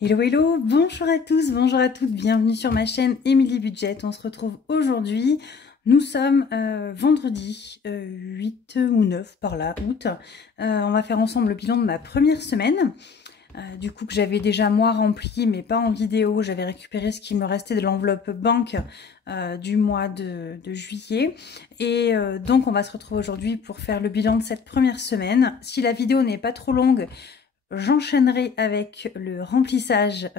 Hello hello, bonjour à tous, bonjour à toutes, bienvenue sur ma chaîne Emily Budget. On se retrouve aujourd'hui, nous sommes vendredi 8 ou 9 par là, août. On va faire ensemble le bilan de ma première semaine. Du coup que j'avais déjà moi rempli mais pas en vidéo, j'avais récupéré ce qui me restait de l'enveloppe banque du mois de juillet et donc on va se retrouver aujourd'hui pour faire le bilan de cette première semaine. Si la vidéo n'est pas trop longue, j'enchaînerai avec le remplissage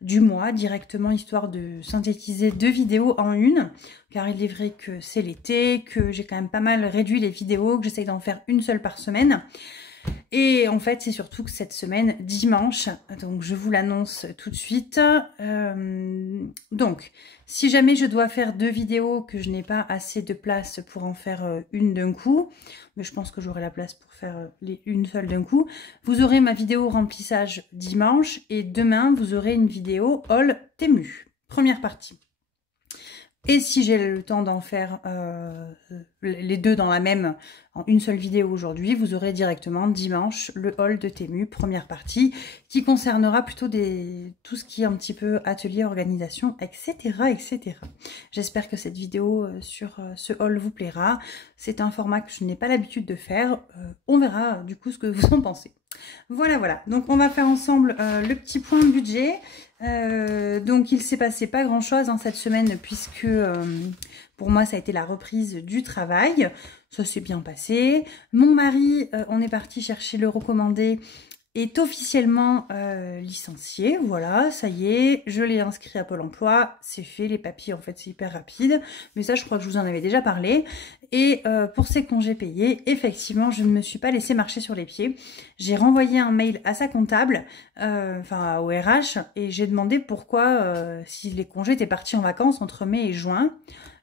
du mois directement, histoire de synthétiser deux vidéos en une, car il est vrai que c'est l'été, que j'ai quand même pas mal réduit les vidéos, que j'essaye d'en faire une seule par semaine. Et en fait, c'est surtout que cette semaine, dimanche, donc je vous l'annonce tout de suite. Donc, si jamais je dois faire deux vidéos, que je n'ai pas assez de place pour en faire une d'un coup, mais je pense que j'aurai la place pour faire une seule d'un coup, vous aurez ma vidéo remplissage dimanche et demain, vous aurez une vidéo haul Temu, première partie. Et si j'ai le temps d'en faire les deux dans la même, en une seule vidéo aujourd'hui, vous aurez directement dimanche le haul de Temu, première partie, qui concernera plutôt tout ce qui est un petit peu atelier, organisation, etc. etc. J'espère que cette vidéo sur ce haul vous plaira. C'est un format que je n'ai pas l'habitude de faire. On verra du coup ce que vous en pensez. Voilà, voilà. Donc on va faire ensemble le petit point budget. Donc il s'est passé pas grand chose cette semaine puisque pour moi ça a été la reprise du travail. Ça s'est bien passé. Mon mari, on est parti chercher le recommandé, est officiellement licencié. Voilà, ça y est, je l'ai inscrit à Pôle emploi, c'est fait, les papiers en fait c'est hyper rapide, mais ça je crois que je vous en avais déjà parlé. Et pour ces congés payés, effectivement je ne me suis pas laissé marcher sur les pieds. J'ai renvoyé un mail à sa comptable, enfin au RH, et j'ai demandé pourquoi si les congés étaient partis en vacances entre mai et juin.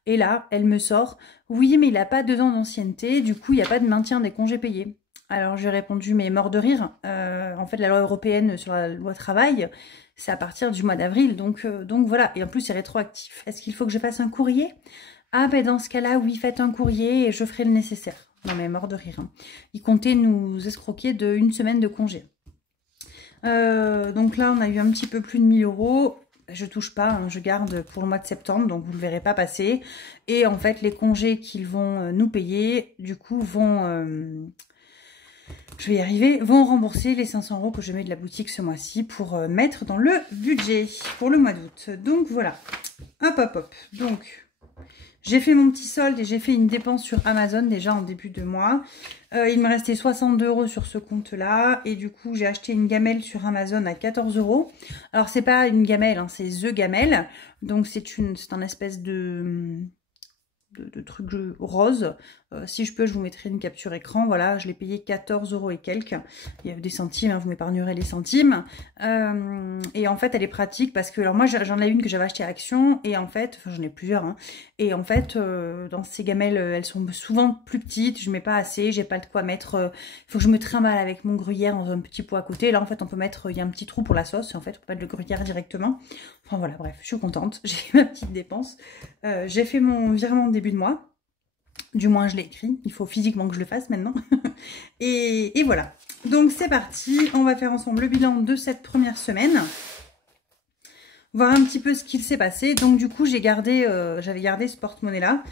Et là, elle me sort, oui mais il n'a pas 2 ans d'ancienneté, du coup il n'y a pas de maintien des congés payés. Alors j'ai répondu, mais mort de rire, en fait la loi européenne sur la loi travail, c'est à partir du mois d'avril, donc voilà, et en plus c'est rétroactif. Est-ce qu'il faut que je fasse un courrier? Ah ben dans ce cas-là, oui, faites un courrier et je ferai le nécessaire. Non mais mort de rire, hein. Ils comptaient nous escroquer d'une semaine de congé. Donc là on a eu un petit peu plus de 1000 €. Je touche pas, hein, je garde pour le mois de septembre, donc vous le verrez pas passer. Et en fait les congés qu'ils vont nous payer, du coup vont... je vais y arriver, vont rembourser les 500 € que je mets de la boutique ce mois-ci pour mettre dans le budget pour le mois d'août. Donc voilà, hop hop hop. Donc j'ai fait mon petit solde et j'ai fait une dépense sur Amazon déjà en début de mois. Il me restait 62 € sur ce compte-là et du coup j'ai acheté une gamelle sur Amazon à 14 €. Alors c'est pas une gamelle, hein, c'est The Gamelle. Donc c'est un espèce de trucs rose. Si je peux, je vous mettrai une capture écran. Voilà, je l'ai payé 14 € et quelques. Il y a des centimes, hein, vous m'épargnerez les centimes. Et en fait, elle est pratique parce que, alors moi, j'en ai une que j'avais achetée à Action. Et en fait, enfin, j'en ai plusieurs. Hein, et en fait, dans ces gamelles, elles sont souvent plus petites. Je mets pas assez, j'ai pas de quoi mettre. Il faut que je me trimballe avec mon gruyère dans un petit pot à côté. Là, en fait, on peut mettre, il y a un petit trou pour la sauce. En fait, on peut mettre le gruyère directement. Enfin voilà, bref, je suis contente. J'ai ma petite dépense. J'ai fait mon virement de début de mois. Du moins, je l'ai écrit. Il faut physiquement que je le fasse maintenant. et voilà. Donc, c'est parti. On va faire ensemble le bilan de cette première semaine. Voir un petit peu ce qu'il s'est passé. Donc, du coup, j'avais gardé ce porte-monnaie-là.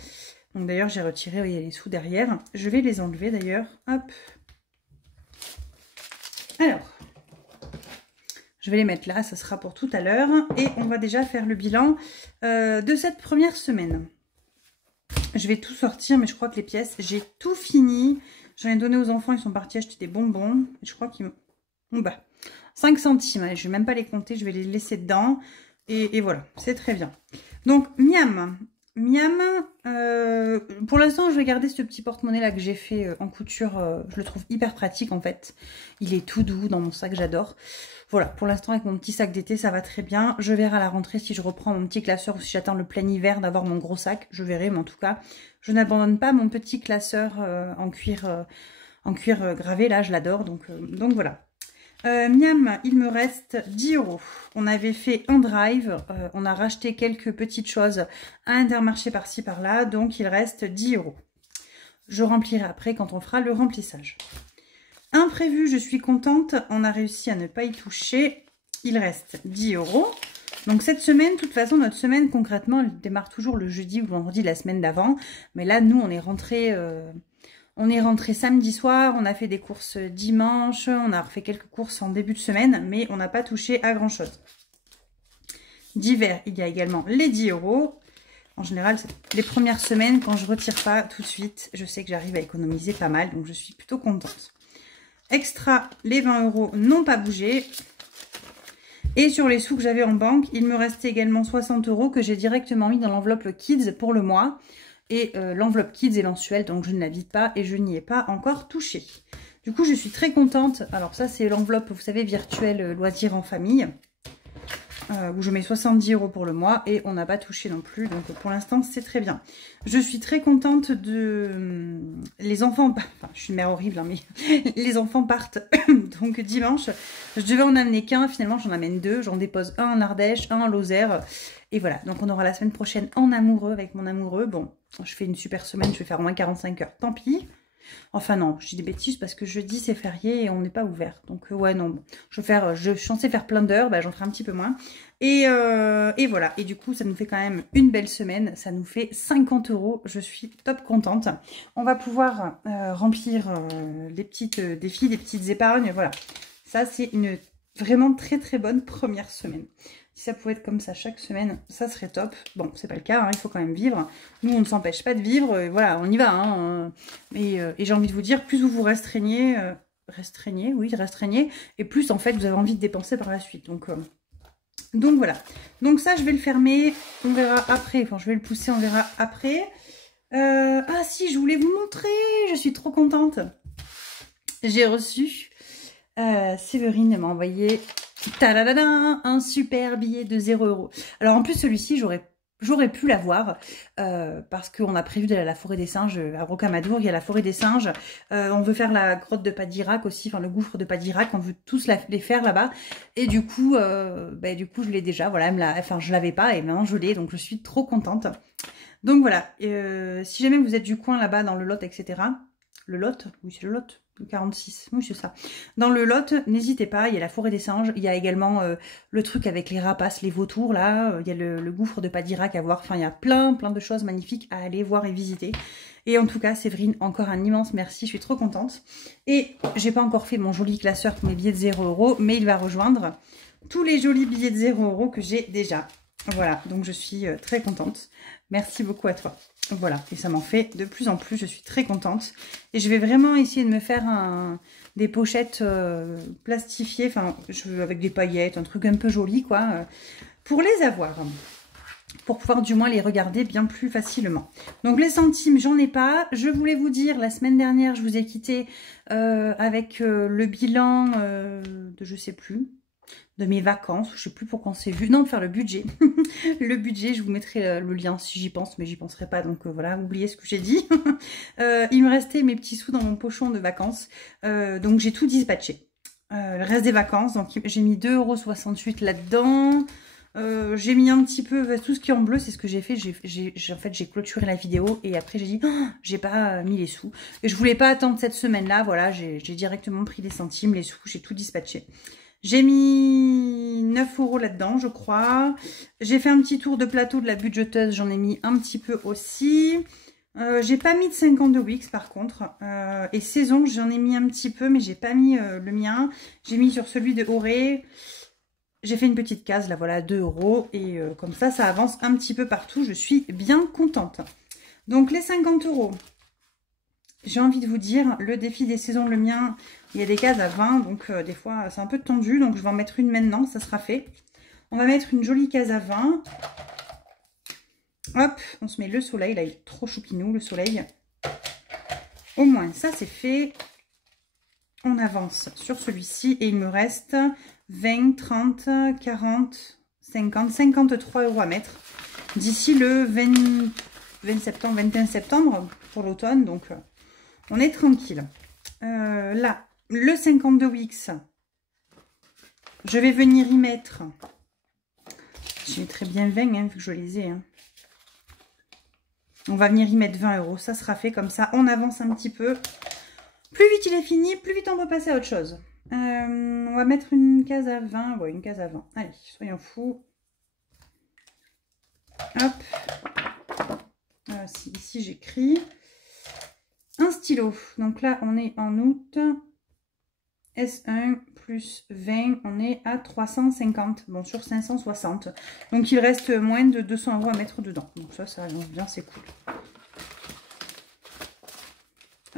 Donc, d'ailleurs, j'ai retiré, il y a les sous derrière. Je vais les enlever, d'ailleurs. Hop. Alors, je vais les mettre là. Ça sera pour tout à l'heure. Et on va déjà faire le bilan de cette première semaine. Je vais tout sortir, mais je crois que les pièces, j'ai tout fini. J'en ai donné aux enfants, ils sont partis acheter des bonbons. Je crois qu'ils m'ont... Bah, 5 centimes, allez, je vais même pas les compter, je vais les laisser dedans. Et voilà, c'est très bien. Donc, miam. Miam, pour l'instant, je vais garder ce petit porte-monnaie là que j'ai fait en couture. Je le trouve hyper pratique en fait. Il est tout doux dans mon sac, j'adore. Voilà, pour l'instant, avec mon petit sac d'été, ça va très bien. Je verrai à la rentrée si je reprends mon petit classeur ou si j'attends le plein hiver d'avoir mon gros sac. Je verrai, mais en tout cas, je n'abandonne pas mon petit classeur en cuir gravé. Là, je l'adore, donc voilà. Miam, il me reste 10 €. On avait fait un drive, on a racheté quelques petites choses à Intermarché par-ci par-là, donc il reste 10 €. Je remplirai après quand on fera le remplissage. Imprévu, je suis contente, on a réussi à ne pas y toucher. il reste 10 €. Donc cette semaine, de toute façon, notre semaine, concrètement, elle démarre toujours le jeudi ou le vendredi de la semaine d'avant. Mais là, nous, on est rentré samedi soir, on a fait des courses dimanche, on a refait quelques courses en début de semaine, mais on n'a pas touché à grand-chose. D'hiver, il y a également les 10 €. En général, les premières semaines, quand je retire pas tout de suite, je sais que j'arrive à économiser pas mal, donc je suis plutôt contente. Extra, les 20 € n'ont pas bougé. Et sur les sous que j'avais en banque, il me restait également 60 € que j'ai directement mis dans l'enveloppe Kids pour le mois. Et l'enveloppe Kids est mensuelle, donc je ne la vide pas et je n'y ai pas encore touché. Du coup, je suis très contente. Alors ça, c'est l'enveloppe, vous savez, virtuelle loisirs en famille. Où je mets 70 € pour le mois et on n'a pas touché non plus, donc pour l'instant c'est très bien. Je suis très contente de... Les enfants, enfin je suis une mère horrible hein, mais les enfants partent donc dimanche. Je devais en amener qu'un, finalement j'en amène deux, j'en dépose un en Ardèche, un en Lozère et voilà. Donc on aura la semaine prochaine en amoureux avec mon amoureux. Bon, je fais une super semaine, je vais faire au moins 45 heures, tant pis. Enfin non, je dis des bêtises parce que jeudi c'est férié et on n'est pas ouvert. Donc ouais non, je suis censée faire plein d'heures, bah, j'en ferai un petit peu moins. Et voilà, et du coup ça nous fait quand même une belle semaine, ça nous fait 50 €, je suis top contente. On va pouvoir remplir les petites défis, les petites épargnes, voilà. Ça c'est une vraiment très très bonne première semaine. Si ça pouvait être comme ça chaque semaine, ça serait top. Bon, c'est pas le cas, hein, il faut quand même vivre. Nous, on ne s'empêche pas de vivre. Voilà, on y va. Hein, et j'ai envie de vous dire, plus vous vous restreignez, et plus, en fait, vous avez envie de dépenser par la suite. Donc voilà. Donc ça, je vais le fermer. On verra après. Enfin, je vais le pousser, on verra après. Ah si, je voulais vous montrer. Je suis trop contente. J'ai reçu... Séverine m'a envoyé... Tadadada, un super billet de 0 €. Alors en plus celui-ci j'aurais pu l'avoir parce qu'on a prévu d'aller à la forêt des singes à Rocamadour, il y a la forêt des singes. On veut faire la grotte de Padirac aussi, enfin le gouffre de Padirac, on veut tous les faire là-bas. Et du coup je l'ai déjà, voilà, enfin je l'avais pas et maintenant je l'ai, donc je suis trop contente. Donc voilà, si jamais vous êtes du coin là-bas dans le Lot, etc. Le Lot, oui c'est le Lot. Le 46, oui c'est ça. Dans le Lot, n'hésitez pas, il y a la forêt des singes, il y a également le truc avec les rapaces, les vautours là, il y a le gouffre de Padirac à voir, enfin il y a plein de choses magnifiques à aller voir et visiter. Et en tout cas, Séverine, encore un immense merci, je suis trop contente. Et j'ai pas encore fait mon joli classeur pour mes billets de 0 €, mais il va rejoindre tous les jolis billets de 0 € que j'ai déjà. Voilà, donc je suis très contente. Merci beaucoup à toi. Voilà, et ça m'en fait de plus en plus, je suis très contente. Et je vais vraiment essayer de me faire des pochettes plastifiées, enfin, avec des paillettes, un truc un peu joli, quoi, pour les avoir. Pour pouvoir du moins les regarder bien plus facilement. Donc les centimes, j'en ai pas. Je voulais vous dire, la semaine dernière, je vous ai quitté avec le bilan de je sais plus, de mes vacances, je sais plus pour quand c'est vu, non, de faire le budget. Le budget, je vous mettrai le lien si j'y pense, mais j'y penserai pas, donc voilà, oubliez ce que j'ai dit. Il me restait mes petits sous dans mon pochon de vacances, donc j'ai tout dispatché. Le reste des vacances, donc j'ai mis 2,68 € là-dedans. J'ai mis un petit peu tout ce qui est en bleu, c'est ce que j'ai fait. En fait, j'ai clôturé la vidéo et après j'ai dit oh, j'ai pas mis les sous. Et je voulais pas attendre cette semaine-là, voilà, j'ai directement pris les centimes, les sous, j'ai tout dispatché. J'ai mis 9 € là-dedans, je crois. J'ai fait un petit tour de plateau de la budgeteuse, j'en ai mis un petit peu aussi. J'ai pas mis de 50 de Wix par contre. Et saison, j'en ai mis un petit peu, mais j'ai pas mis le mien. J'ai mis sur celui de Auré. J'ai fait une petite case, là voilà, 2 €. Et comme ça, ça avance un petit peu partout. Je suis bien contente. Donc les 50 €. J'ai envie de vous dire, le défi des saisons, le mien, il y a des cases à 20, donc des fois c'est un peu tendu, donc je vais en mettre une maintenant, ça sera fait. On va mettre une jolie case à 20. Hop, on se met le soleil, là il est trop choupinou le soleil. Au moins ça c'est fait. On avance sur celui-ci et il me reste 20, 30, 40, 50, 53 € à mettre d'ici le 20 septembre, 21 septembre pour l'automne, donc... on est tranquille. Là, le 52 Wix, je vais venir y mettre. Je mettrai bien 20, hein, vu que je les ai. Hein. On va venir y mettre 20 €. Ça sera fait comme ça. On avance un petit peu. Plus vite il est fini, plus vite on peut passer à autre chose. On va mettre une case à 20. Ouais, une case à 20. Allez, soyons fous. Hop. Ici, j'écris. Un stylo. Donc là, on est en août. S1 plus 20, on est à 350. Bon, sur 560. Donc, il reste moins de 200 € à mettre dedans. Donc ça avance bien, c'est cool.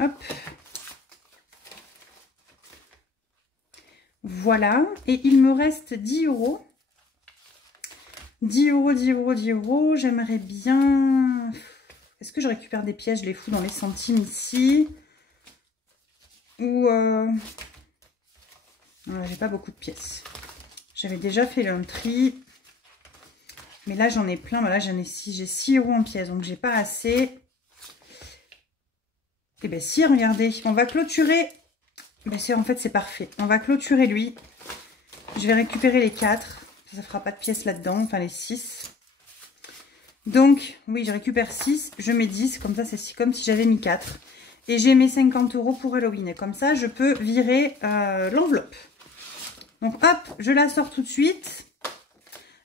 Hop. Voilà. Et il me reste 10 €. 10 €, 10 €, 10 €. J'aimerais bien... Est-ce que je récupère des pièces? Je les fous dans les centimes ici. Ou... J'ai pas beaucoup de pièces. J'avais déjà fait le tri. Mais là, j'en ai plein. Voilà, j'ai 6 € en pièces. Donc, j'ai pas assez. Et bien, si, regardez. On va clôturer. Ben, en fait, c'est parfait. On va clôturer lui. Je vais récupérer les 4. Ça fera pas de pièces là-dedans. Enfin, les 6. Donc, oui, je récupère 6. Je mets 10. Comme ça, c'est comme si j'avais mis 4. Et j'ai mes 50 € pour Halloween. Et comme ça, je peux virer l'enveloppe. Donc, hop, je la sors tout de suite.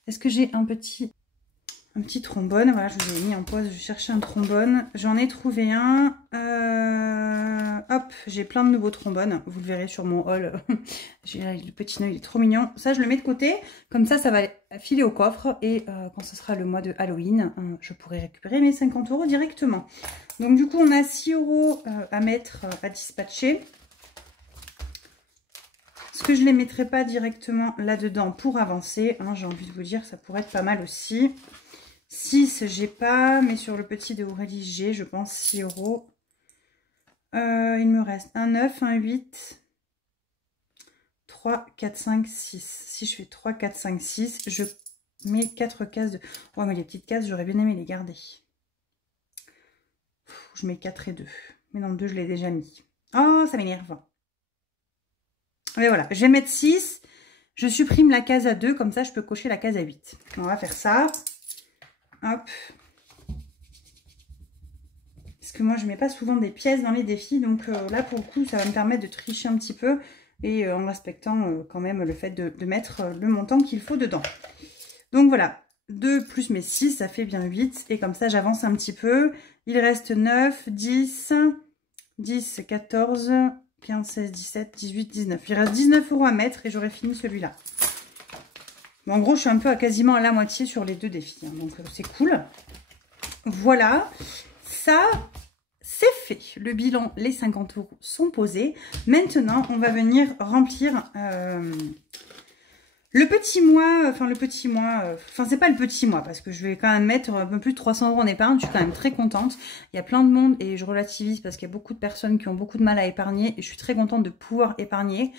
Est-ce que j'ai un petit trombone? Voilà, je vous ai mis en pause. Je cherchais un trombone. J'en ai trouvé un. Hop, j'ai plein de nouveaux trombones. Vous le verrez sur mon haul. Le petit nœud, il est trop mignon. Ça, je le mets de côté. Comme ça va filer au coffre. Et quand ce sera le mois de Halloween, je pourrai récupérer mes 50 € directement. Donc, du coup, on a 6 € à mettre, à dispatcher. Est-ce que je ne les mettrai pas directement là-dedans pour avancer, hein, j'ai envie de vous dire, ça pourrait être pas mal aussi. 6, j'ai pas, mais sur le petit de Aurélie, j'ai, je pense, 6 €. Il me reste un 9, un 8, 3, 4, 5, 6. Si je fais 3, 4, 5, 6, je mets 4 cases de... Oh, mais les petites cases, j'aurais bien aimé les garder. Je mets 4 et 2. Mais dans le 2, je l'ai déjà mis. Oh, ça m'énerve. Mais voilà, je vais mettre 6. Je supprime la case à 2. Comme ça, je peux cocher la case à 8. On va faire ça. Hop. Parce que moi, je ne mets pas souvent des pièces dans les défis. Donc là, pour le coup, ça va me permettre de tricher un petit peu. Et en respectant quand même le fait de mettre le montant qu'il faut dedans. Donc voilà. 2 plus mes 6, ça fait bien 8. Et comme ça, j'avance un petit peu. Il reste 9, 10, 10, 14... 15, 16, 17, 18, 19. Il reste 19 € à mettre et j'aurai fini celui-là. Bon, en gros, je suis un peu quasiment à la moitié sur les deux défis. Hein, donc, c'est cool. Voilà. Ça, c'est fait. Le bilan, les 50 € sont posés. Maintenant, on va venir remplir le petit mois. Enfin, c'est pas le petit mois parce que je vais quand même mettre un peu plus de 300 € en épargne. Je suis quand même très contente. Il y a plein de monde et je relativise parce qu'il y a beaucoup de personnes qui ont beaucoup de mal à épargner. Et je suis très contente de pouvoir épargner.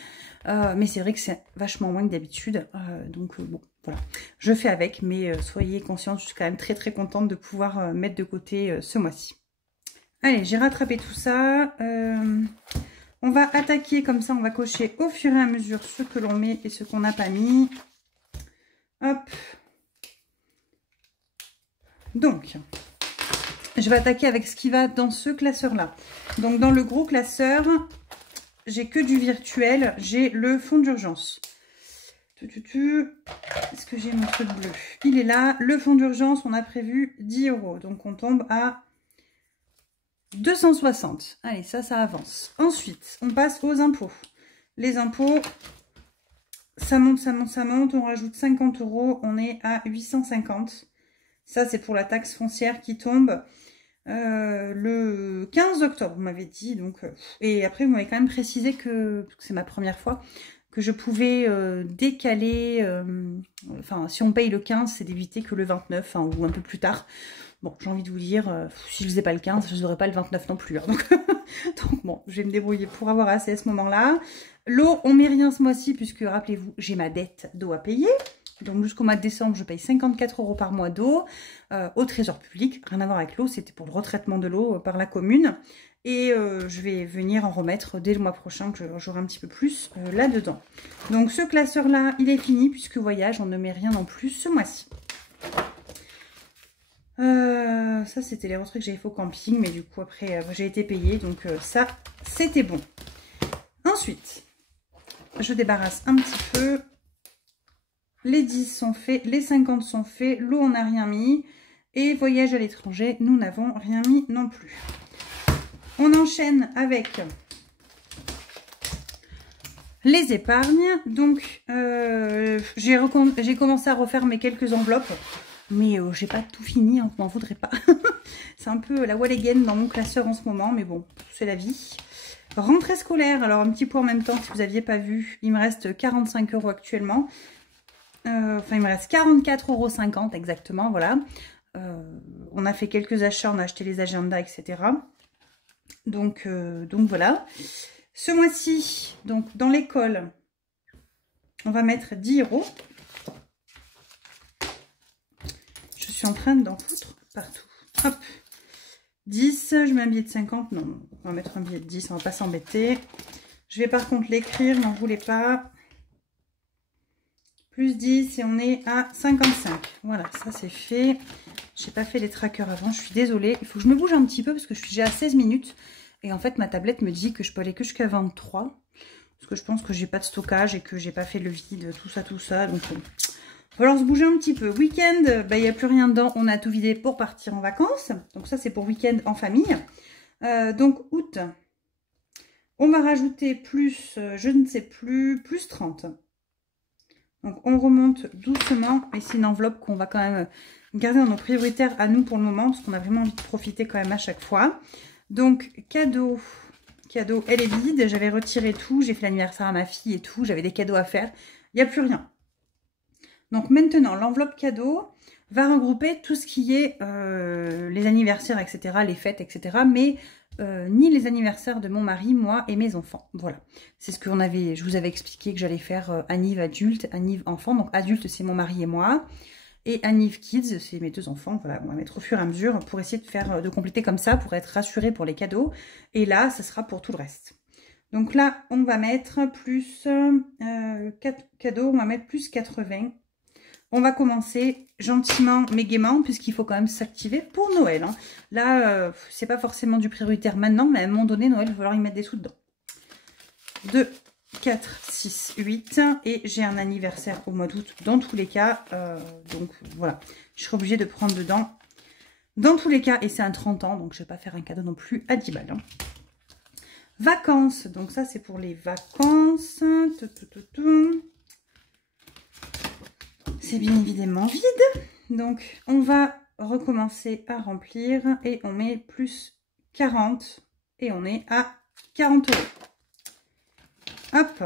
Mais c'est vrai que c'est vachement moins que d'habitude. Donc, bon, voilà. Je fais avec. Mais soyez conscients, je suis quand même très très contente de pouvoir mettre de côté ce mois-ci. Allez, j'ai rattrapé tout ça. On va attaquer comme ça, on va cocher au fur et à mesure ce que l'on met et ce qu'on n'a pas mis. Hop. Donc, je vais attaquer avec ce qui va dans ce classeur-là. Donc, dans le gros classeur, j'ai que du virtuel. J'ai le fonds d'urgence. Est-ce que j'ai mon truc bleu? Il est là. Le fonds d'urgence, on a prévu 10 €. Donc, on tombe à 260. Allez, ça avance. Ensuite, on passe aux impôts. Les impôts, ça monte, ça monte, ça monte. On rajoute 50 €. On est à 850. Ça, c'est pour la taxe foncière qui tombe le 15 octobre, vous m'avez dit. Donc, et après, vous m'avez quand même précisé que c'est ma première fois, que je pouvais décaler. Enfin, si on paye le 15, c'est d'éviter que le 29, hein, ou un peu plus tard. Bon, j'ai envie de vous dire, si je faisais pas le 15, je n'aurais pas le 29 non plus. Hein, donc, bon, je vais me débrouiller pour avoir assez à ce moment-là. L'eau, on met rien ce mois-ci, puisque, rappelez-vous, j'ai ma dette d'eau à payer. Donc, jusqu'au mois de décembre, je paye 54 € par mois d'eau au trésor public. Rien à voir avec l'eau, c'était pour le retraitement de l'eau par la commune. Et je vais venir en remettre dès le mois prochain, que j'aurai un petit peu plus là-dedans. Donc, ce classeur-là, il est fini, puisque voyage, on ne met rien en plus ce mois-ci. Ça c'était les retraits que j'avais fait au camping, mais du coup après j'ai été payée, donc ça c'était bon. Ensuite, je débarrasse un petit peu. Les 10 sont faits, les 50 sont faits, l'eau on n'a rien mis. Et voyage à l'étranger, nous n'avons rien mis non plus. On enchaîne avec les épargnes. Donc, j'ai commencé à refaire mes quelques enveloppes. Mais j'ai pas tout fini, hein, vous m'en voudrez pas. C'est un peu la wall again dans mon classeur en ce moment. Mais bon, c'est la vie. Rentrée scolaire. Alors, un petit point en même temps, si vous n'aviez pas vu. Il me reste 45 € actuellement. Enfin, il me reste 44,50 € exactement, voilà. On a fait quelques achats, on a acheté les agendas, etc. Donc voilà. Ce mois-ci, donc dans l'école, on va mettre 10 €. Je suis en train d'en foutre partout. Hop, 10, je mets un billet de 50. Non, on va mettre un billet de 10, on va pas s'embêter. Je vais par contre l'écrire, n'en voulez pas. Plus 10 et on est à 55. Voilà, ça c'est fait. J'ai pas fait les trackers avant, je suis désolée. Il faut que je me bouge un petit peu parce que je suis déjà à 16 minutes. Et en fait, ma tablette me dit que je peux aller que jusqu'à 23. Parce que je pense que j'ai pas de stockage et que j'ai pas fait le vide, tout ça. Donc, il va falloir se bouger un petit peu. Week-end, il n'y a plus rien dedans. On a tout vidé pour partir en vacances. Donc ça, c'est pour week-end en famille. Donc, août, on va rajouter plus, je ne sais plus, plus 30. Donc, on remonte doucement. Et c'est une enveloppe qu'on va quand même garder dans nos prioritaires à nous pour le moment. Parce qu'on a vraiment envie de profiter quand même à chaque fois. Donc, cadeau, elle est vide. J'avais retiré tout. J'ai fait l'anniversaire à ma fille et tout. J'avais des cadeaux à faire. Il n'y a plus rien. Donc, maintenant, l'enveloppe cadeau va regrouper tout ce qui est les anniversaires, etc., les fêtes, etc., mais ni les anniversaires de mon mari, moi et mes enfants. Voilà. C'est ce qu'on avait, je vous avais expliqué que j'allais faire Anniv adulte, Anniv enfant. Donc, adulte, c'est mon mari et moi. Et Anniv kids, c'est mes 2 enfants. Voilà, on va mettre au fur et à mesure pour essayer de faire, de compléter comme ça, pour être rassuré pour les cadeaux. Et là, ce sera pour tout le reste. Donc là, on va mettre plus 4 cadeaux, on va mettre plus 80. On va commencer gentiment mais gaiement puisqu'il faut quand même s'activer pour Noël. Hein. Là, c'est pas forcément du prioritaire maintenant, mais à un moment donné, Noël, il va falloir y mettre des sous dedans. 2, 4, 6, 8. Et j'ai un anniversaire au mois d'août dans tous les cas. Donc voilà, je serai obligée de prendre dedans dans tous les cas. Et c'est un 30 ans, donc je ne vais pas faire un cadeau non plus à 10 balles. Hein. Vacances, donc ça c'est pour les vacances. C'est bien évidemment vide. Donc, on va recommencer à remplir. Et on met plus 40. Et on est à 40 €. Hop.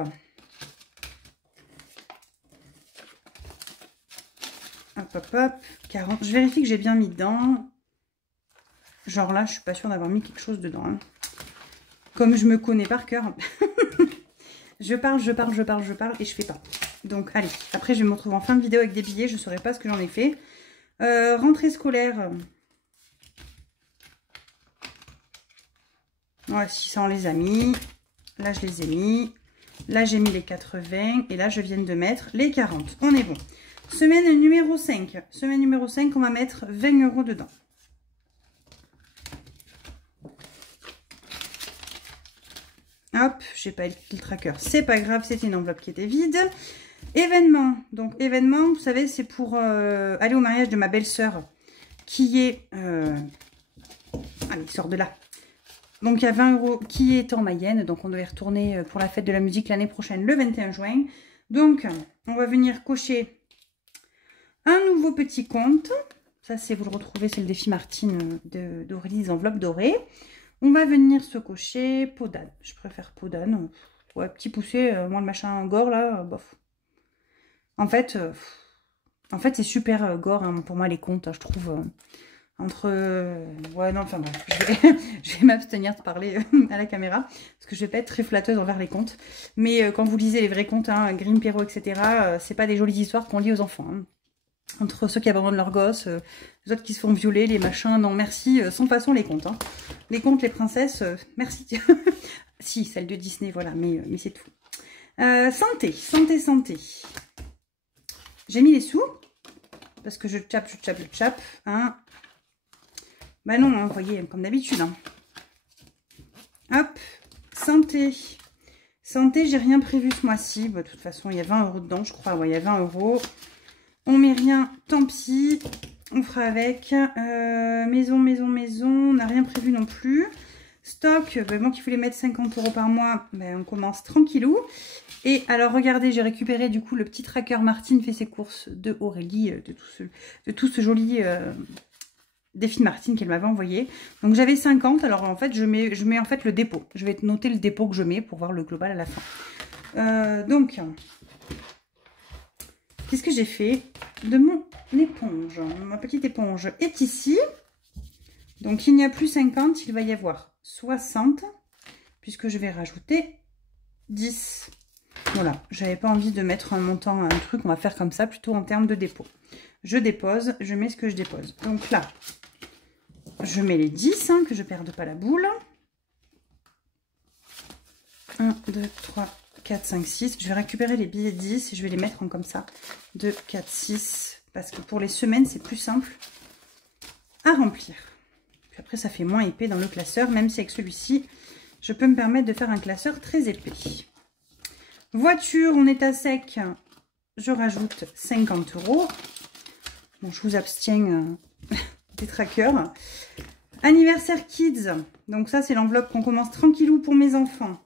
Hop, hop, hop. 40. Je vérifie que j'ai bien mis dedans. Genre là, je suis pas sûre d'avoir mis quelque chose dedans. Hein. Comme je me connais par cœur. je parle et je fais pas. Donc, allez. Après, je vais me retrouver en fin de vidéo avec des billets. Je ne saurais pas ce que j'en ai fait. Rentrée scolaire. Voilà, 600, on les a mis. Là, je les ai mis. Là, j'ai mis les 80. Et là, je viens de mettre les 40. On est bon. Semaine numéro 5. Semaine numéro 5, on va mettre 20 € dedans. Hop, j'ai pas écrit le tracker. C'est pas grave, c'était une enveloppe qui était vide. Événement. Donc, événement, vous savez, c'est pour aller au mariage de ma belle-sœur qui est... Allez, sort de là. Donc, il y a 20 € qui est en Mayenne. Donc, on doit y retourner pour la fête de la musique l'année prochaine, le 21 juin. Donc, on va venir cocher un nouveau petit compte. Ça, c'est, vous le retrouvez, c'est le défi Martine d'Aurélie des enveloppes dorées. On va venir se cocher peau d'âne. Je préfère peau d'âne. Ouais, petit poussé, moi le machin gore là, bof. En fait c'est super gore hein, pour moi les comptes, hein, je trouve. Entre... ouais, non, enfin bref, je vais m'abstenir de parler à la caméra. Parce que je vais pas être très flatteuse envers les comptes. Mais quand vous lisez les vrais comptes, hein, Grimm, Perrault, etc., c'est pas des jolies histoires qu'on lit aux enfants. Hein. Entre ceux qui abandonnent leurs gosses, les autres qui se font violer, les machins, non merci, sans façon les contes. Hein. Les contes, les princesses, merci. Si, celle de Disney, voilà, mais c'est tout. Santé. J'ai mis les sous, parce que je tchape. Hein. Bah non, hein, vous voyez, comme d'habitude. Hein. Hop, santé. Santé, j'ai rien prévu ce mois-ci. Bah, de toute façon, il y a 20 € dedans, je crois. Ouais, il y a 20 €. On met rien, tant pis. On fera avec. Maison. On n'a rien prévu non plus. Stock, ben, moi qui voulais mettre 50 € par mois, ben, on commence tranquillou. Et alors regardez, j'ai récupéré du coup le petit tracker Martine fait ses courses de Aurélie, de tout ce joli défi Martine qu'elle m'avait envoyé. Donc j'avais 50, alors en fait je mets en fait le dépôt. Je vais noter le dépôt que je mets pour voir le global à la fin. Donc, qu'est-ce que j'ai fait de mon éponge? Ma petite éponge est ici. Donc il n'y a plus 50, il va y avoir 60, puisque je vais rajouter 10. Voilà, j'avais pas envie de mettre un montant, un truc, on va faire comme ça, plutôt en termes de dépôt. Je dépose, je mets ce que je dépose. Donc là, je mets les 10, hein, que je ne perde pas la boule. 1, 2, 3, 4, 5, 6. Je vais récupérer les billets 10 et je vais les mettre en comme ça. 2, 4, 6. Parce que pour les semaines, c'est plus simple à remplir. Puis après, ça fait moins épais dans le classeur, même si avec celui-ci, je peux me permettre de faire un classeur très épais. Voiture, on est à sec. Je rajoute 50 €. Bon, je vous abstiens des trackers. Anniversaire Kids. Donc ça, c'est l'enveloppe qu'on commence tranquillou pour mes enfants.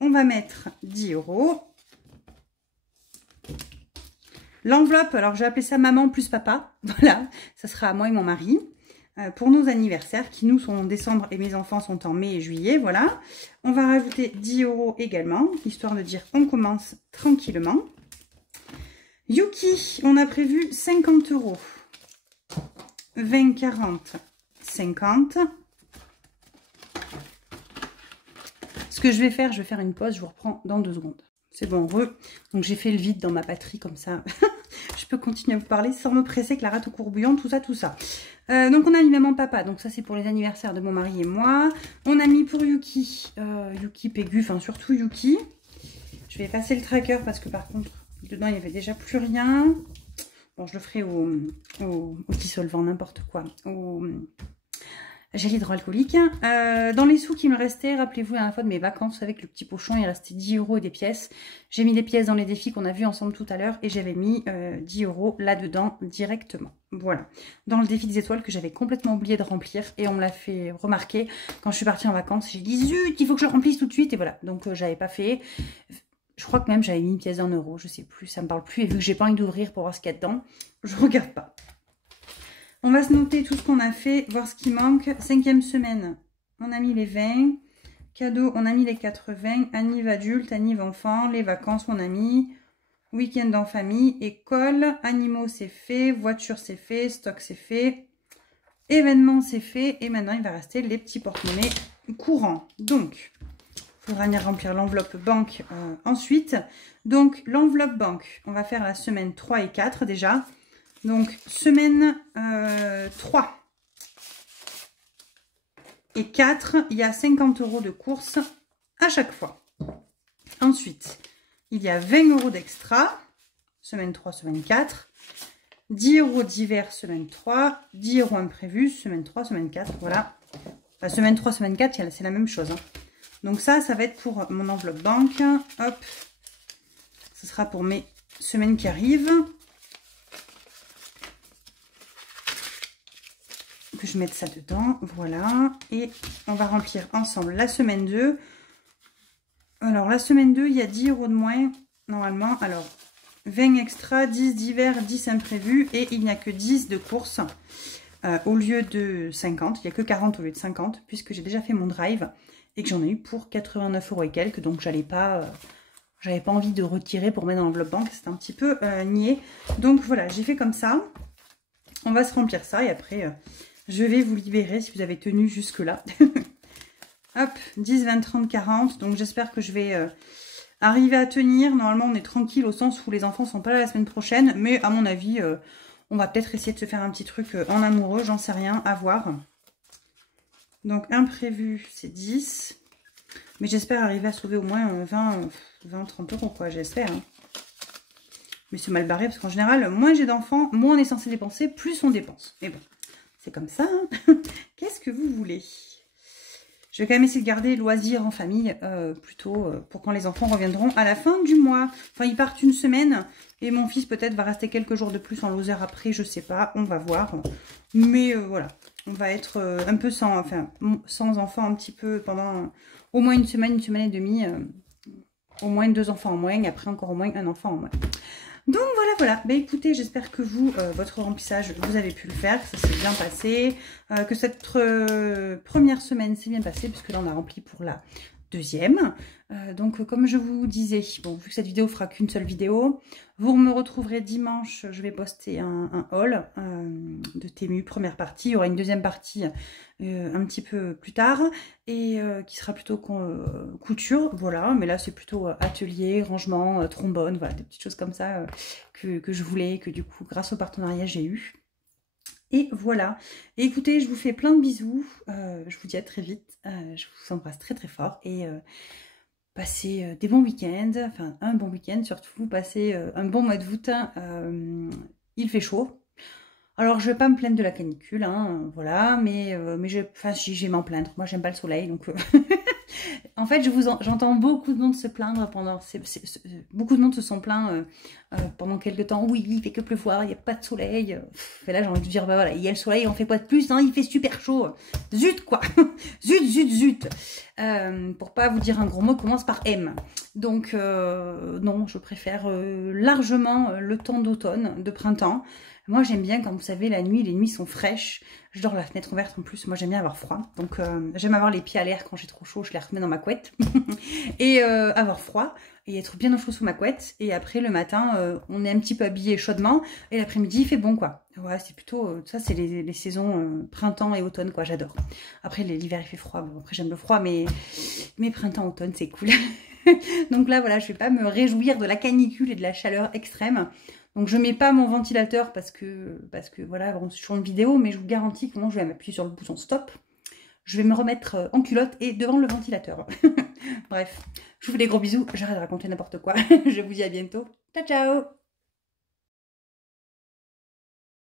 On va mettre 10 €. L'enveloppe, alors j'ai appelé ça maman plus papa. Voilà, ça sera à moi et mon mari. Pour nos anniversaires qui nous sont en décembre et mes enfants sont en mai et juillet, voilà. On va rajouter 10 € également, histoire de dire on commence tranquillement. Yuki, on a prévu 50 €. 20, 40, 50. Ce que je vais faire une pause, je vous reprends dans 2 secondes. C'est bon, donc j'ai fait le vide dans ma batterie comme ça. Je peux continuer à vous parler sans me presser que la rate au courbouillon, tout ça, tout ça. Donc on a mis maman, papa, donc ça c'est pour les anniversaires de mon mari et moi. On a mis pour Yuki, Yuki, Pégu, enfin surtout Yuki. Je vais passer le tracker parce que par contre, dedans il n'y avait déjà plus rien. Bon, je le ferai au dissolvant, n'importe quoi, au gel hydroalcoolique. Dans les sous qui me restaient, rappelez-vous à la fois de mes vacances avec le petit pochon, il restait 10 € et des pièces. J'ai mis des pièces dans les défis qu'on a vus ensemble tout à l'heure et j'avais mis 10 € là-dedans directement. Voilà. Dans le défi des étoiles que j'avais complètement oublié de remplir et on me l'a fait remarquer quand je suis partie en vacances. J'ai dit zut, il faut que je le remplisse tout de suite et voilà. Donc j'avais pas fait. Je crois que même j'avais mis une pièce d'un euro, je sais plus, ça me parle plus. Et vu que j'ai pas envie d'ouvrir pour voir ce qu'il y a dedans, je regarde pas. On va se noter tout ce qu'on a fait, voir ce qui manque. 5e semaine, on a mis les 20. Cadeaux, on a mis les 80. Anniv adulte, anniv enfant. Les vacances, on a mis. Week-end en famille. École. Animaux, c'est fait. Voiture, c'est fait. Stock, c'est fait. Événements, c'est fait. Et maintenant, il va rester les petits porte-monnaies courants. Donc, il faudra venir remplir l'enveloppe banque ensuite. Donc, l'enveloppe banque, on va faire la semaine 3 et 4 déjà. Donc, semaine 3 et 4, il y a 50 € de courses à chaque fois. Ensuite, il y a 20 € d'extra, semaine 3, semaine 4. 10 € d'hiver, semaine 3. 10 € imprévus, semaine 3, semaine 4. Voilà. Enfin, semaine 3, semaine 4, c'est la même chose. Hein. Donc ça va être pour mon enveloppe banque. Hop. Ce sera pour mes semaines qui arrivent. Que je mette ça dedans, voilà, et on va remplir ensemble la semaine 2. Alors la semaine 2, il y a 10 € de moins normalement, alors 20 extra, 10 d'hiver, 10 imprévus, et il n'y a que 10 de course au lieu de 50, il n'y a que 40 au lieu de 50, puisque j'ai déjà fait mon drive, et que j'en ai eu pour 89 € et quelques, donc j'avais pas envie de retirer pour mettre dans l'enveloppe banque, c'est un petit peu niais, donc voilà, j'ai fait comme ça, on va se remplir ça, et après... je vais vous libérer si vous avez tenu jusque-là. Hop, 10, 20, 30, 40. Donc, j'espère que je vais arriver à tenir. Normalement, on est tranquille au sens où les enfants ne sont pas là la semaine prochaine. Mais à mon avis, on va peut-être essayer de se faire un petit truc en amoureux. J'en sais rien, à voir. Donc, imprévu, c'est 10. Mais j'espère arriver à sauver au moins 20, 30 €, quoi. J'espère. Hein. Mais c'est mal barré parce qu'en général, moins j'ai d'enfants, moins on est censé dépenser, plus on dépense. Mais bon. C'est comme ça. Hein. Qu'est-ce que vous voulez? Je vais quand même essayer de garder loisirs en famille, plutôt pour quand les enfants reviendront à la fin du mois. Enfin, ils partent une semaine et mon fils peut-être va rester quelques jours de plus en loser après, je sais pas, on va voir. Mais voilà, on va être un peu sans enfants un petit peu pendant au moins une semaine et demie. Au moins 2 enfants en moins, après encore au moins un enfant en moins. Donc voilà. Ben écoutez, j'espère que vous, votre remplissage, vous avez pu le faire, que ça s'est bien passé, que cette première semaine s'est bien passée, puisque là on a rempli pour la deuxième. Donc comme je vous disais, bon, vu que cette vidéo fera qu'une seule vidéo, vous me retrouverez dimanche, je vais poster un haul de Temu, première partie. Il y aura une deuxième partie un petit peu plus tard, et qui sera plutôt couture, voilà, mais là c'est plutôt atelier, rangement, trombone, voilà, des petites choses comme ça que je voulais, que du coup grâce au partenariat j'ai eu. Et voilà, et écoutez, je vous fais plein de bisous, je vous dis à très vite, je vous embrasse très très fort, et passez des bons week-ends, enfin un bon week-end surtout, passez un bon mois d'août, il fait chaud. Alors je vais pas me plaindre de la canicule, hein, voilà, mais si je vais m'en plaindre, moi j'aime pas le soleil, donc en fait j'entends beaucoup de monde se plaindre pendant, beaucoup de monde se sont plaints pendant quelques temps, oui il fait que pleuvoir, il n'y a pas de soleil, et là j'ai envie de dire, bah voilà, il y a le soleil, on fait quoi de plus, hein, il fait super chaud, zut quoi, zut, pour pas vous dire un gros mot, commence par M, donc non, je préfère largement le temps d'automne, de printemps. Moi, j'aime bien quand vous savez, la nuit, les nuits sont fraîches. Je dors la fenêtre ouverte en plus. Moi, j'aime bien avoir froid. Donc, j'aime avoir les pieds à l'air quand j'ai trop chaud. Je les remets dans ma couette. Et avoir froid. Et être bien au chaud sous ma couette. Et après, le matin, on est un petit peu habillé chaudement. Et l'après-midi, il fait bon, quoi. Voilà, c'est plutôt... ça, c'est les saisons printemps et automne, quoi. J'adore. Après, l'hiver, il fait froid. Bon, après, j'aime le froid, mais printemps, automne, c'est cool. Donc là, voilà, je vais pas me réjouir de la canicule et de la chaleur extrême. Donc je mets pas mon ventilateur parce que voilà, bon, c'est toujours une vidéo, mais je vous garantis que moi je vais m'appuyer sur le bouton stop. Je vais me remettre en culotte et devant le ventilateur. Bref, je vous fais des gros bisous, j'arrête de raconter n'importe quoi. Je vous dis à bientôt. Ciao ciao.